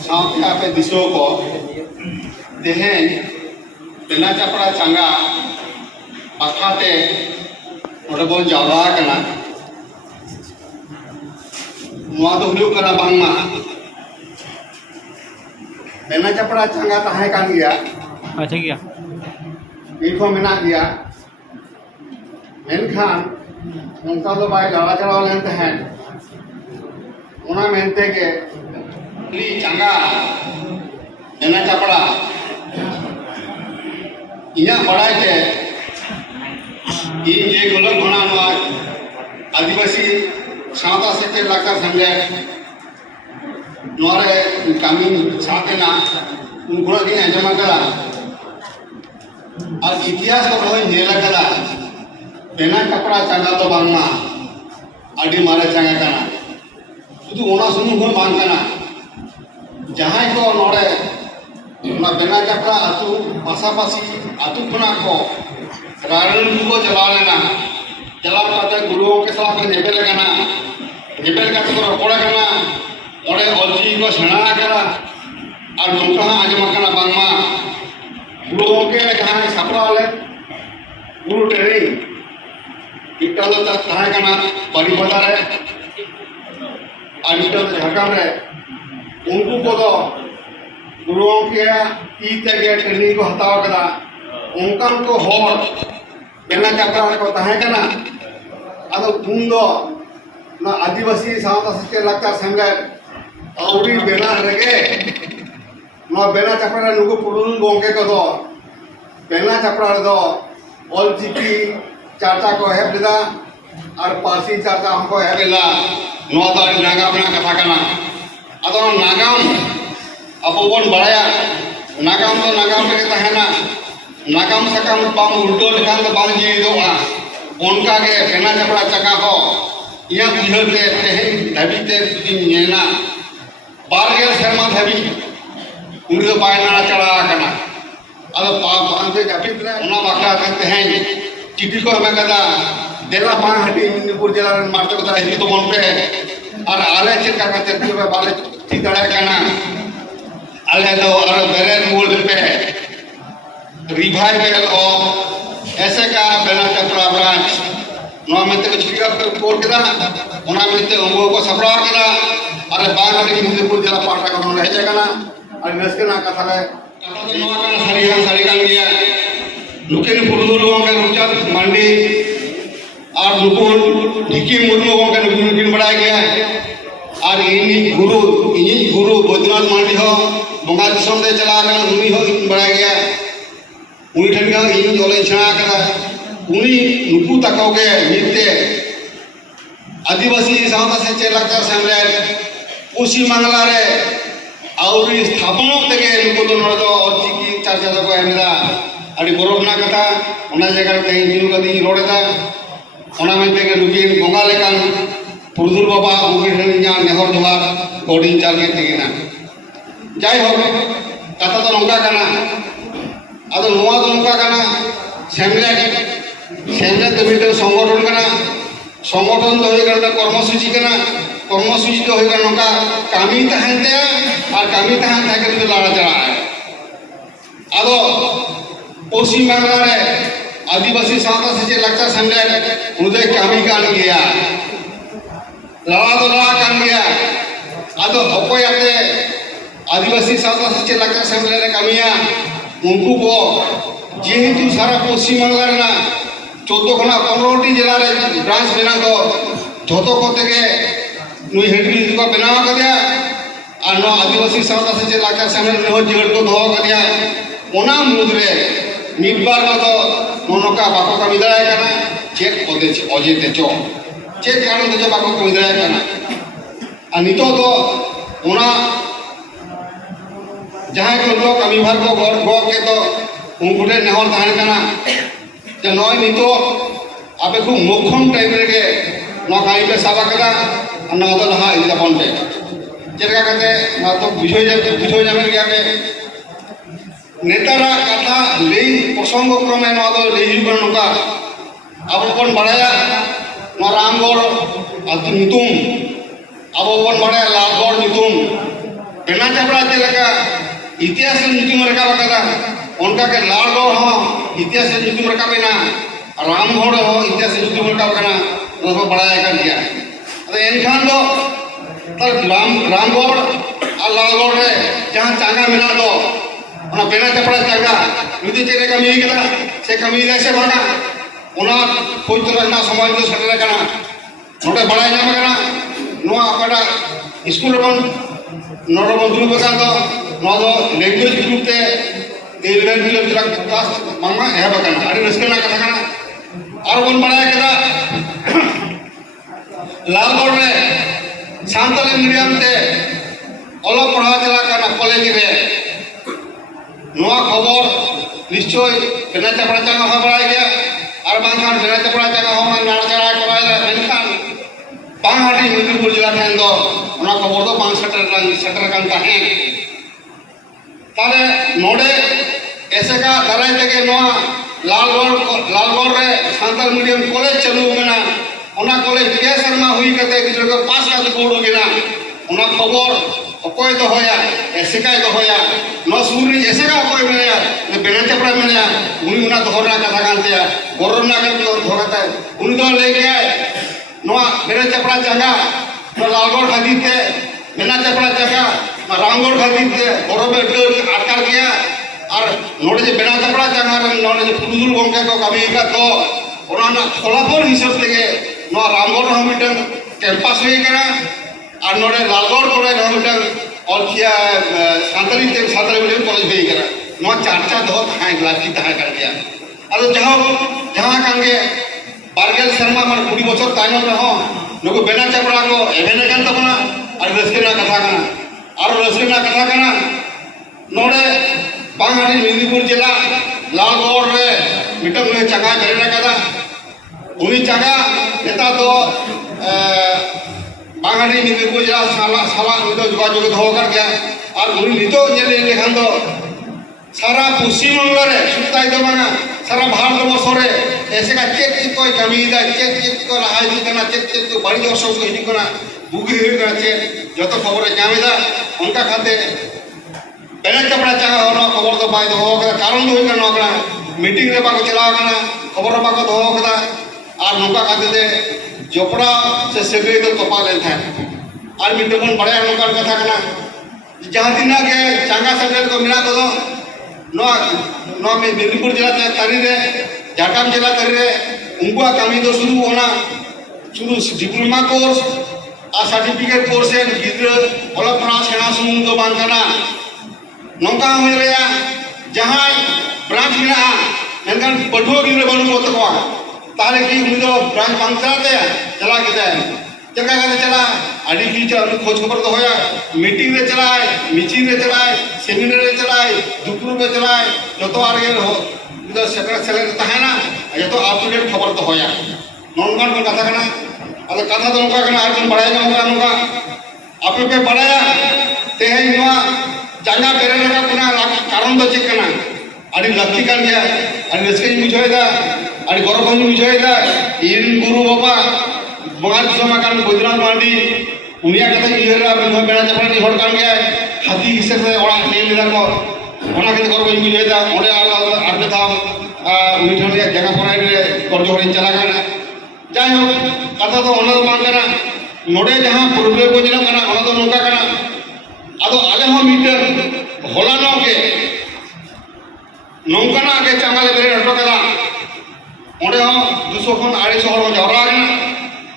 साथ पे दिशो को तेहें बेना चपड़ा चंगा अखाते नोडे बोल जावरा कना नुआ तो हुलू कना बांगमा बेना चपड़ा चंगा ताहे कान गया अच्छा गया इनको मेना गया मेनखान उनका तो बाय लड़ा चढ़ाव लेन तहें उना मेनते के ली चंगा बेना चपड़ा इना बड़ाई के इन ये गोलक बना नुआ आदिवासी सावता सेक्टर लाकर संगे नोरे कामी साथे ना उनको दिन अंजमा करा और इतिहास को रोज नेला करा बेना चपड़ा चंगा तो बांगमा अड़ी मारे चंगा कना शुद्ध ओना सुनु को बांग कना जहां को नोरे ना बेना चपड़ा अतु पासापासी अतु खुना को रारण को चला लेना चला पाते गुरुओं के साथ नेबेल कना नेबेल का तो रपोड़ा कना ओरे ऑलजी को सेना करा और नौका आजमा कना बांगमा गुरुओं के कहा सपड़ा ले गुरु ट्रेनिंग इतना तो कहा कना परिपदा रे और इतना तो झारखंड रे उनको को तो गुरुओं के तीते के ट्रेनिंग को हटाव करा उनका को होर बेना चपड़ा को ताहे कना अदो उन्दो ना आदिवासी सावता सच्चे लाचार संगे औरी बेना रेगे ना बेना चपड़ा नुको पुरुन गोंके को दो बेना चपड़ा दो ऑल चिकी चार्टा को है बिदा और पारसी चार्टा हमको है बिदा नो तो नागा बना कथा कना अदो नागाम अपोवन बड़ाया नागाम तो नागाम पे तहना नागाम सकाम बाम उल्टो लेखान तो बाम जी दोआ उनका के बेना चपड़ा चका हो या बुझल ते तेहे धबी ते दिन नेना बारगेल शर्मा धबी उनी तो पायना चढ़ा कना अद पान से जापित रे ओना बाकरा करते हैं चिट्ठी को हमें कदा देला पान हटी मिदनीपुर जिला रे मारते को हिंदी तो मन पे और आले चिका करते पे बाले चितड़ा कना आले तो और बेरे मूल पे रिवाइवल ऑफ ऐसे का बेना चपड़ा ब्रांच नो में ते चिका पर कोर केदा ओना में ते उंगो को सपड़ा केदा अरे बाग हटी मिदनीपुर जिला पाटा को रह जाएगा ना और नसके ना कथा ले सारी कान गया नुके ने पुरुष लोगों के रुचा मंडी और नुकुल ढिकी मुर्मू लोगों के नुकिन बढ़ाया गया और इन्हीं गुरु बैद्यनाथ मंडी हो बंगा दिसम दे चला कर उन्हीं हो बढ़ाया गया उन्हीं ठन का इन जोले छना करा उन्हीं नुकु तको के मिलते आदिवासी सावता से चेलाचार सामने पश्चिम बांग्ला रे और स्थापना तक नुको तो नोड़ और चिकी चर्चा को एमदा अड़ी गौरवना कथा ओना जगह ते दिनु कदी रोड़दा ओना में ते नुकिन बंगा लेकान पुरदुल बाबा उनके ठनिया नेहर जोहार कोडिंग चाल के तेगिना जाय हो कथा तो नोका कना अदो नोआ तो नोका कना सेमले तो मिटे संगठन कना संगठन तो होय करना कर्मसूची कना कर्मसूची तो होय करना नोका कामी तहनते और कामी तहन ताके तो लड़ा चढ़ा है अदो पश्चिम बांग्ला रे आदिवासी सावता से लाचार संगे उदय कामी कान गया लड़ा तो लड़ा कान गया अदो अपोयाते आदिवासी सावता से लाचार संगे रे कामिया उनको को जेहेतु सारा पश्चिम बांग्ला रे ना 14 खना 15टी जिला रे ब्रांच बना तो झोतो को तेगे नुई हेडली को बनावा कदिया और नो आदिवासी सावता से लाचार संगे नो जिगड़ को धो कदिया ओना मुद्रे मिटबार तो नोनका बाको कमी दाय कना चेक पदे अजे ते चो चेक कारण ते बाको कमी दाय कना आ नितो तो ओना जहां को लोग कमी भर को गो के तो उनकुटे नेहर दान कना जे नय नितो आपे खूब मुखम टाइम रे के नो काई पे साबा कदा न तो लहा इदा बनते जेका कते ना तो बुझो जामे गया पे नेतारा कथा ले प्रसंग क्रमे नो तो ले हिबन नका अब बन बड़ाया नो रामगढ़ अतु नितुम अब बन बड़ाया लालगढ़ नितुम पेना चपड़ा चलका इतिहास नुतुम रकाब कदा उनका के लालगढ़ हो इतिहास नुतुम रकाबेना रामगढ़ हो इतिहास नुतुम रकाब कना उसको बड़ाया कर दिया अरे एनखान दो तब रामगढ़ और लालगढ़ रे जहां चांगा मिला दो उना पेना चपड़ा चांगा नुति चेरे कमी कदा से कमी से बना उना कोई तरह ना समाज तो सटरे कना नोटे बड़ाय नाम कना नोआ अकड़ा स्कूल बन नोडो बंधु बका दो नोदो लैंग्वेज ग्रुप ते 11 किलोमीटर क्लास मामा है बकना अरे रस्कना कथा कना और बन बड़ाय कदा लालगढ़ रे सांताली मीडियम ते ओलो पढ़ा चला कना कॉलेज रे नोआ खबर निश्चय पेना चपड़ा चांगा हो बड़ाय गया और बांखान पेना चपड़ा चांगा हो नाना चढ़ा कराय मेनखान बांहाटी मिदुपुर जिला ठेन दो उना खबर दो बांग सेटर कान ताहे ताले नोडे ऐसे का दाराय तेगे नोआ लालगढ़ रे सांताल मीडियम कॉलेज चालू मेना उना कॉलेज के शर्मा हुई कते गिदरा को पास का गोड़ो गिना उना खबर अकोय दो होया ऐसे का दो होया नो सूरी ऐसे का अकोय मेया ने पेना चपड़ा मेया उनी उना दोहरा कथा कानते कोरोना का तो धोगता उनी दो ले गया नोआ पेना चपड़ा चांगा तो लालगढ़ खादी थे पेना चपड़ा चांगा रामगढ़ खादी थे गोरो में अटकार किया और नोडे जे पेना चपड़ा चांगा नोडे जे पुरुदुल गोंके को कमी का तो उना खोलापुर हिसाब तेगे नो रामगढ़ हमिटन कैंपस हुई करा और नोडे लालगढ़ कोरे हमिटन और किया सांताली मीडियम कॉलेज हुई करा नो चार्चा दो थाय लाठी थाय कर दिया अदो जहां कांगे बारगेल शर्मा मन 20 बछर तायनम रहो नुको बेना चपड़ा को एवेने कान तबना और रस्केना कथा कना नोडे बांगाड़ी मेदिनीपुर जिला लालगढ़ रे मिटम ने चंगा बेरेना कदा उनी चंगा नेता तो बांगाड़ी मेदिनीपुर जिला साला नितो जोगाजोग दो कर गया और उनी नितो नेले लेखान दो सारा पश्चिम बंग रे सुताई दो बांगा सारा भारत वर्ष रे ऐसे का चेक कोई कमी दा चेक को रहा ही करना चेक को बड़ी वर्ष को हिदी करना बुगी ही करना चेक जो तो खबर जामेदा उनका खाते पेना चपड़ा चांगा होना खबर तो बाय दो होगा कारण दो करना होगा मीटिंग रे बाको चला करना खबर बाको दो होगा और नौका खाते दे जोपड़ा से सेगरे तो तोपा ले था और मीटिंग में बड़े नौका कथा करना जहां दिन के चांगा सेगरे को मिला तो नो में मेदिनीपुर जिला तारी रे झारखंड जिला तारी रे उनको कमी तो शुरू होना शुरू डिप्लोमा कोर्स और सर्टिफिकेट कोर्स है गिद्र ओला पढ़ा सेना सुमुंग तो बांधना नौका हुई रहा जहां ब्रांच में मेनकान पठुआ गिद्र बनु को तकवा ताले की उनी तो ब्रांच बांधते चला गया चला का चला आदि की चला खोज खबर तो होया मीटिंग रे चलाए मीटिंग रे चलाए सेमिनार रे चलाए दुपुर रे चलाए जो तो आर गे हो इधर सेक्रेटरी सेलेक्ट तहना जो तो अप टू डेट खबर तो होया नॉन को कथा कना अरे कथा तो उनका कना आज बढ़ाया जाऊंगा उनका आपे पे बढ़ाया ते है नवा चांगा बेरे लगा पुना कारण तो चेक कना आदि लक्की कान गया आदि रस्के मुझोयदा आदि गौरव मुझोयदा इन गुरु बाबा बंगाल समाकान गुजरात मांडी उनिया कथा इहरा बिनो बेना चपड़ा नि हड़ कान गया हाथी हिस्से से ओड़ा ले लेदा को ओना के गौरव मुझोयदा ओडे आर था मिठन रे जगह पराई रे कर्ज हरि चला काना जाय हो कथा तो ओना तो बांग काना नोडे जहां पूर्वे को जिला काना ओना तो नोका काना आदो आले हो मीटर होला नो के नौकाना के चांगाले बेरे हटो कदा ओडे हो 200 खन 250 हड़ जावरा काना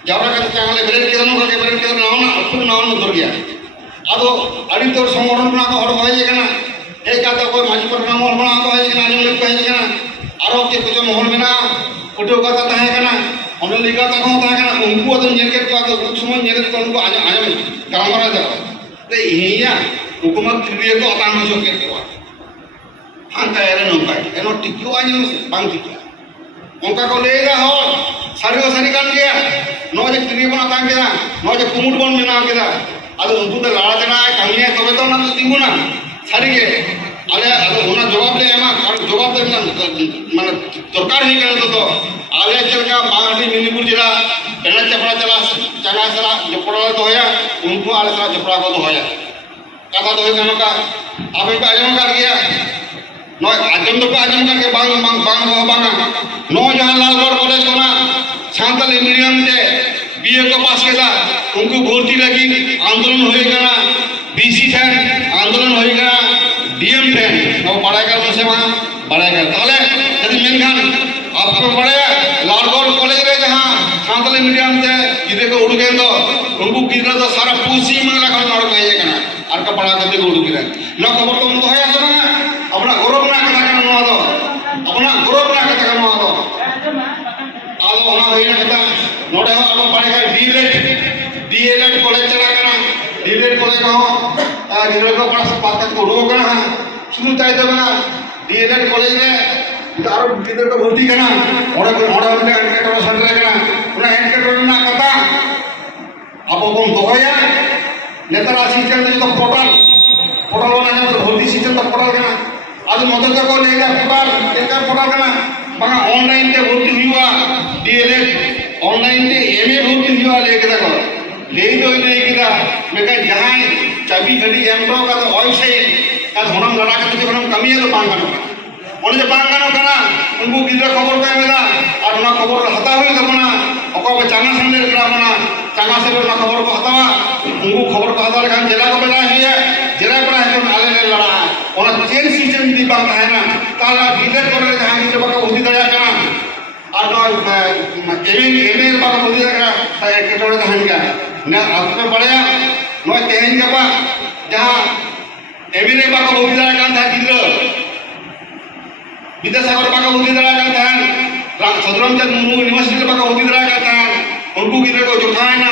जावरा के चांगाले बेरे के नौका के बेरे के नावना अपुर नावन दर गया आदो अड़ी तोर संगठन बना को हड़ होई काना एक का तो कोई माजी पर नाम बना को होई काना आजम लोग कहि काना आरो के कुछ मोहन बिना उठो का ताहे काना ओने लिगा ता को ताहे काना उनको तो नेल के तो कुछ समय नेल के उनको आजम कामरा दे ते हिया हुकूमत क्रिए तो अता न जो के हांता एरे नौका एनो टिक्यो आजम बांग टिक्या उनका को लेगा हो सारी कान गया नो जे क्रिए बना तांग गया नो जे कुमुट बन बना केदा ಅದು ಉಂಟು ಲಾಳಜನ ಕಮ್ಮಿಯ ತಗೋತ ನಾನು ತಿಂಗುನ ಸರಿಗೆ ಅಲೆ ಅದು ಹೋನ ಜವಾಬ್ದಾರಿ ಎಮಾ ಜವಾಬ್ದಾರಿ মানে দরকার হি করে তো আলে চলকা বাঙালি মেদিনীপুর জেলা এনা চপড়া চলা চানা চলা জপড়া তো হয়া উनको আলে চলা জপড়া को होया kata do huyu kana ka ape pa ajam kar gaya noy ajam do pa ajam kar ke bang no jahan lalgढ़ कॉलेज कोना सांताली मीडियम ते बीए को पास केदा उनको भर्ती लगी आंदोलन होई कना बीसी ठन आंदोलन होई कना डीएम ठन नो पढ़ाई कर से वहां पढ़ाई कर ताले यदि मेनखान आपको पढ़े लालगढ़ कॉलेज रे जहां सांताली मीडियम ते गिदे को उड़गे दो उनको गिदरा तो सारा पूसी मंगला खन नड़ कहे कना आर का पढ़ा करते को उड़गे नो खबर तो तो है ना अपना गौरव ना कथा कन नो दो अपना गौरव ना कथा कन नो दो आलो होना होई ना कथा नोडे हो अब पढ़े का डीएलएड कॉलेज चला कना डीएलएड कॉलेज को गिदरा को पढ़ा से बात को उड़ो कना शुरू ताई दो कना डीएलएड कॉलेज रे आरो गिदरा को भर्ती कना ओडे ओडे एनकेटर सेंटर कना उना एनकेटर ना कथा अब कोन दोया नेतारा सिस्टम तो पोर्टल ना तो भर्ती सिस्टम तो पोर्टल कना आज मदद को लेगा पोर्टल एका पोर्टल कना बगा ऑनलाइन ते भर्ती हुआ डीएलएड ऑनलाइन ते एमए भर्ती हुआ लेके देखो ले दो लेकेदा मेका जहां चाबी घड़ी एमरो का तो वेबसाइट का होनम लड़ा के तो हम कमी है तो बांग गानो ओने जे बांग गानो कना उनको गिदरा खबर पे मेदा और ना खबर हता हुई तबना ओको चांगा संदे करा बना चांगा से ना खबर को हतावा उनको खबर को हता खान जिला को बना है जिला बना है तो नाले ले लड़ा और चेन सिस्टम दी बात है ना ताला गिदर करे जहां की जब का होती दया कना और एमए बाका होती दया कना एक टोड़े धान का ना आपने पढ़या नो तेहन जपा जहां एमए बाका होती दया कना था गिदर विद्यासागर बाका होती दया कना था सदरमचंद मुर्मू यूनिवर्सिटी बाका होती दया कना था उनको गिदर को जोठाए ना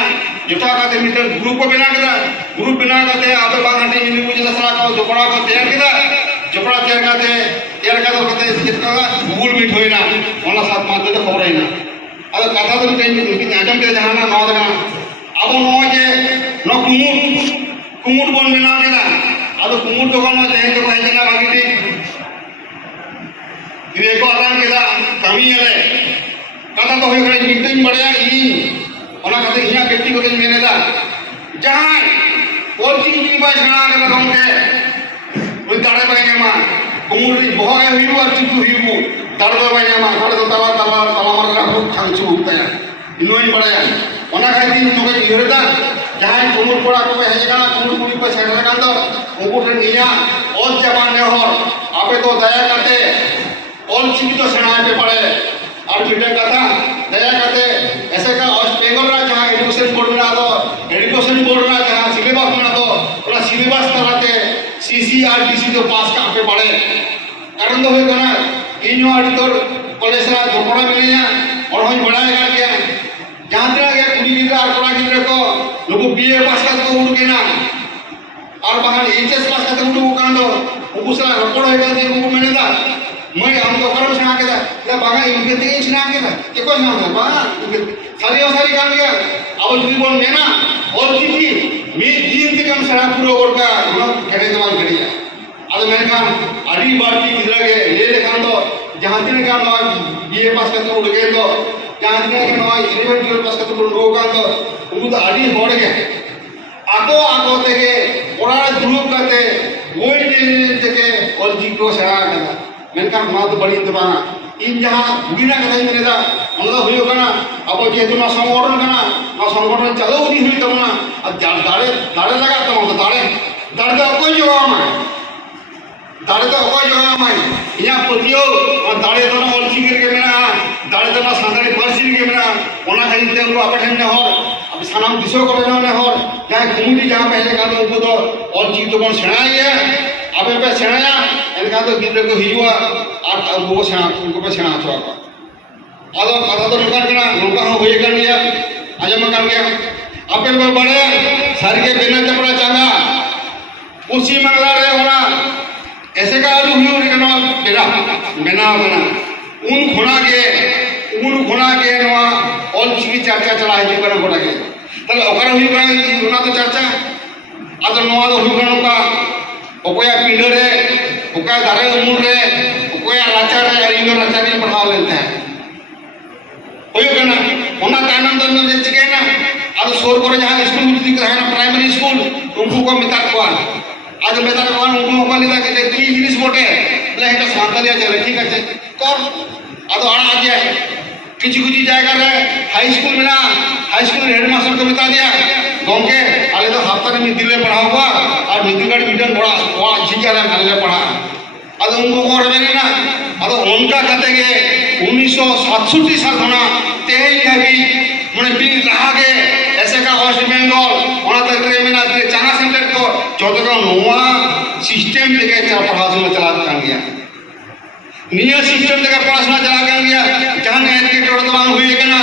जोठा काते मिटर ग्रुप को बना केदा ग्रुप बना काते आपे बागाटे इनी को जसरा को जोपड़ा को तैयार केदा जोपड़ा तैयार काते कितना गूगल मीट होइना ओना साथ माते तो खबर हैना अद कथा तो टेन की आजम के जहाना नौ दना अब नो जे नो कुमुर बन बना केदा अद कुमुर जगन में तेन तो कहजना बागीटी इरे को आदान केदा कमी है कथा तो होय करे मीटिंग बड़या ई ओना कते इया व्यक्ति को मेनेदा जहां कोचिंग की बात सुना के गमके कोई दाड़े बायने मा कुमुरी बहोय हुइबो और चितु हुइबो दाड़े बायने मा दाड़े तो तला मारला खूब खांचू उतया इनोई बड़या ओना खाती तो के इहरदा जहां कुमुर पड़ा को हे जाना कुमुर कुड़ी को सेडर कांदो उकुर निया और जमाने हो आपे तो दया करते और चिकी तो सेना पे पड़े और मीटिंग कथा दया करते ऐसे का वेस्ट बेंगल ना जहां एजुकेशन बोर्ड में आदो एजुकेशन बोर्ड ना जहां सिलेबस में आदो ओला सिलेबस तराते सीसीआरटीसी तो पास का पे पड़े कारण तो होय कोना इनो आडी तोर कॉलेज रा जोपड़ा मिलिया और होय बढ़ाए कर गया जहां तक के कुड़ी गिरा और कोड़ा गिरा को लोग बीए पास का तो उड़ के ना और बाहर एचएस पास का तो उड़ कांदो उकुसला रपड़ होय गया वो मेनेदा मैं हम तो करो सुना के ले बागा इनके ते सुना के ये कोई नाम है बा सारी काम गया अब যদি बोल मेना और की मी दिन के कम सरा पूरा और का खड़े जवान खड़िया अब मैंने कहा अड़ी बाटी किधर के ले खान तो जहां दिन का नो बीए पास का तो उड़ गए तो जहां दिन का नो 11 पास का तो उड़ का तो वो तो अड़ी होड़ गए आको तेगे ओरा ग्रुप करते वही तेगे और जी को सरा करता मेनका मा तो बड़ी इंतबाना इन जहां बुगिना कथा मेनेदा ओना हुयो कना अब जेतु ना संगठन चलो उदी हुई तमना अब दाड़े लगा तम तो दाड़े तो कोई जगह में इया पतियो और दाड़े तो ना और चिकर के मेना दाड़े तो ना सांगरी परसिल के मेना ओना खाली ते उनको अपठन ने हो अब सनाम दिसो को ने हो जहां घुमुटी जहां पहले का तो उनको तो और चीज तो कौन सेना है अबे पे सेना इनका तो गिद्र को हिवा और वो सेना उनको पे सेना चो आदो कथा तो निकाल के ना उनका हो होय कर गया आजम कर गया अबे को बड़े सर के बिना चपड़ा चांगा उसी मंगला रे होना ऐसे का आलू हुई उनका बिना बना उन घोड़ा के नवा और चीज चर्चा चला है बना घोड़ा के तले ओकर हुई बना उना तो चर्चा आदो नवा तो हुई बना का ओकोया पिंड रे ओका दारे उमुर रे ओकोया राचा रे अरिंग राचा रे पढ़ाव लेते हैं होय कना ओना तानन दन में चिकेना अब सोर करे जहां स्कूल में दिख रहा है ना प्राइमरी स्कूल उनको को मिता को आज मेरा कौन उनको को लेता के की जिनिस बोटे ले এটা সাঁওতালিয়া চলে ঠিক আছে কর আদো আড়া आ गया किसी किसी जगह रे हाई स्कूल में ना हाई स्कूल हेडमास्टर को बता दिया गोंके अरे तो हफ्ता में दिल्ली पढ़ाऊंगा और मिथिलगढ़ मीडियम बड़ा वहाँ झिझिया में पढ़ा अदो उनको और में ना अदो उनका कहते हैं 1967 साल होना तेल हबी मैंने बिल रहा के ऐसे का वेस्ट बंगाल वहाँ तक रे में ना चाना सेंटर को जो का नोआ सिस्टम देके पढ़ाशुना चला गया निया सिस्टम देके पढ़ाशुना चला गया जहाँ एजुकेटेड दबाव हुई है ना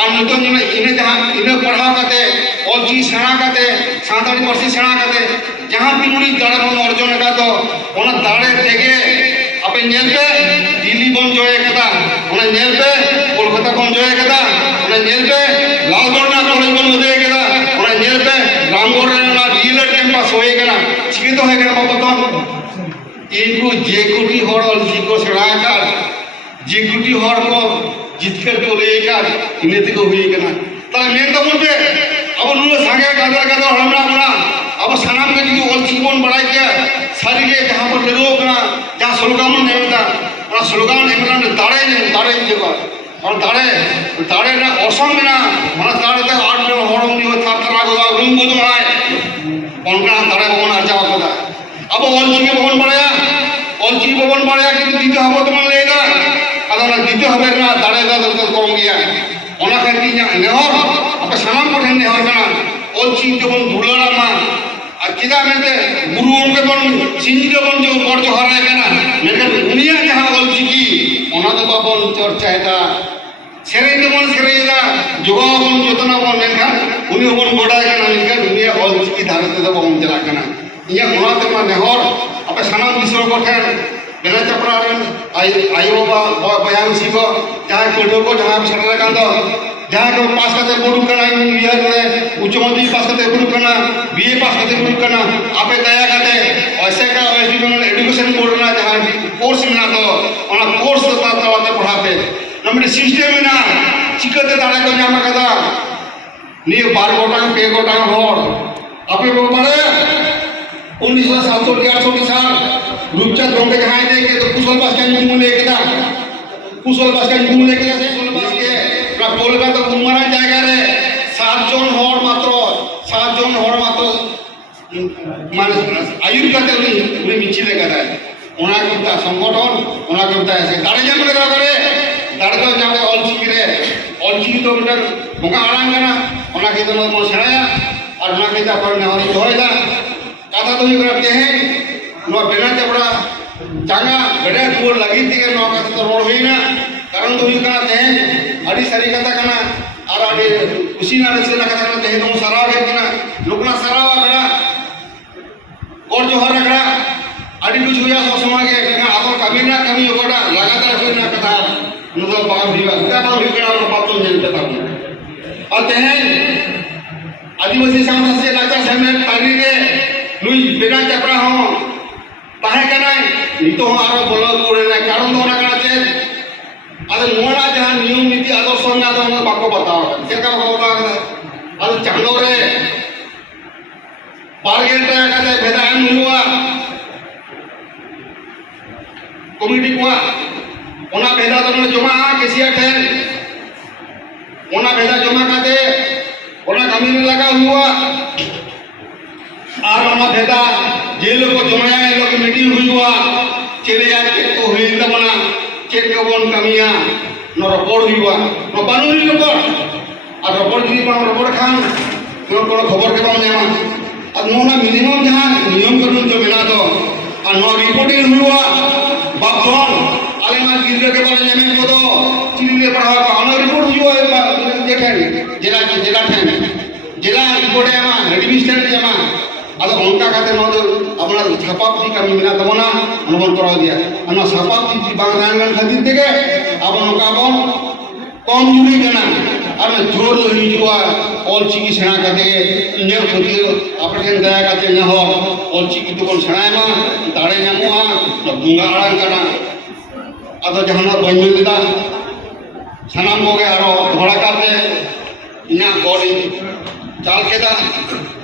और नितों इन्हें जहाँ इन्हें पढ़ाओ करते और चीज सेना करते साँताली पार्सी सेना करते जहाँ भी उन्हीं दाड़े बन अर्जन का तो उन्हें दाड़े देखे अपने नेल पे दिल्ली बन जोए कदा उन्हें नेल पे कोलकाता बन जोए कदा उन्हें नेल पे लालगढ़ ना कॉलेज बन जोए कदा उन्हें नेल पे रामगढ़ ना डीएलएड कैंपस होए कदा चिके तो है कदा बाबा इनको जेकुटी हर और जिको सड़ाकर जेकुटी हर को जितकर को लेकर इन्हें तो हुई कना ताले मेन तो बोलते अब उन्होंने सांगे कादर हमरा बना अब सनाम के जो और जीवन बढ़ाई किया सारी के जहाँ पर लोग ना जहाँ स्लोगान नहीं होता और स्लोगान नहीं मतलब दाड़े जगह और दाड़े ना औसम में ना मतलब दाड़े तक 8 मिनट हॉर्न नहीं होता तरह को रूम को तो आए उनका दाड़े भवन आ जाओ होता अब और चीज़ भवन बढ़ाया कि दीते हबो तो मान लेगा अगर ना दीते हबे ना दाड़े तो कम गया ओना खाती नेहर अब सनाम को नेहर कना और चीज़ जो बन धुलरा मां चिदा मेंते गुरु उनके बन सिंह बन जो और जो हराए कना मेरे दुनिया जहां और चीज़ ओना तो बाबन चर्चा है सेरे तो बन सेरे दा जोगा बन जोतना बन लेखा उन्हें बन बढ़ाए कना इनका दुनिया और चीज़ धारते तो बन चला कना ये ओना तो मा नेहर अब सनाम विश्व को ठहर बेना चपड़ा आयो बाबा बयान सीखो जहाँ कोटो को जहाँ सड़े कांदो जहाँ को पास करते बुरु करना ये करे उच्च माध्यमिक पास करते बुरु करना बीए पास करते बुरु करना आपे दया करते ऐसे का वेस्ट बंगाल एजुकेशन बोर्ड ना जहाँ कोर्स में ना तो उन्हें कोर्स ताते पढ़ाते नम्बर सिस्टम में ना चिकते दाड़े को जामा कदा नहीं 12 गोटा 2 गोटा होड़ आपे वो पढ़े 1967 साल रूपचंद गोंके जहाँ देखे तो कुशल बस का नियम लेके था कुशल बस का नियम लेके था कुशल बस के ना कोलकाता तो घुमाना जाएगा रे 7 जन होड़ मात्र माने आयुर का उन्हें मिची लेकर है उन्हें कहता संगठन उन्हें कहता है दाड़े जम के करे दाड़े तो जाके ऑल चीज तो बेटा मुका आराम करना उन्हें कहता ना मन सेनाया और उन्हें कहता पर नहीं होएगा कथा तो ये करते हैं नो बेना चपड़ा चांगा गड़े दूर लगी थी के नो कथा तो रोड हुई ना कारण तो ये करते हैं अड़ी सारी कथा करना और अड़ी उसी ना रसे ना कथा करते हैं तो सराव है कि ना लोकना सराव करा और जो हर रखा अड़ी कुछ हुआ सो समाज के ना आतो कभी ना कभी होगा लगातार कोई ना कथा मतलब बात भी क्या बात भी करा और बात तो नहीं पता और हैं आदिवासी समाज से लगता समय तारी रे नुई बेना चपड़ा हो ताहे कनाय नितो आरो बोलो पुरे ना कारण तो ना कना छे अद नोना जहां नियम नीति आदर्श ना तो बाको बताओ केका बताओ अद चांदो रे बारगेन टा कते भेदा एम हुआ कमिटी को ओना भेदा तो जमा केसिया ठेन ओना भेदा जमा कते ओना कमी लगा हुआ और ओना भेदा जे लोग को जमाया है लोग मीटिंग हुई हुआ चले यार के तो हुई त बना चेक के बन कमिया न रिपोर्ट हुआ न बानु रिपोर्ट और रिपोर्ट जी पर रिपोर्ट खान तो को खबर के बाम जामा अब नोना मिनिमम जहां नियम कानून जो बना दो और न रिपोर्टिंग हुआ बापन आले मा गिरले के बारे में को तो चिल्ले पढ़ा का अन रिपोर्ट हुआ देखें जिला जिला रिपोर्ट है मा एडमिनिस्ट्रेटिव है मा अद उनका कहते न दो अपना छापापी कमी मिला तब ना अनुमान करा दिया अन्ना छापापी बांगान खातिर देके अब उनका बन कम जुड़ी करना और जोर तो नहीं जुआ और चीज़ सेना करते ने खुदी अपने दया करते न हो और चीज़ तो कौन सेना में दाड़े न मुआ तो गुंगा आराम करना अद जहाँ ना बन मिलता सनाम हो गया और घोड़ा करते इना गॉडी चाल के दा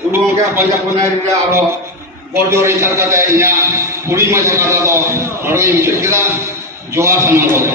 उड़ों के पंजाब बनाए रे और गोड जोरे चढ़ करते इना कुड़ी मजा कथा तो नोड़े मुचाद केदा जोहार सामान को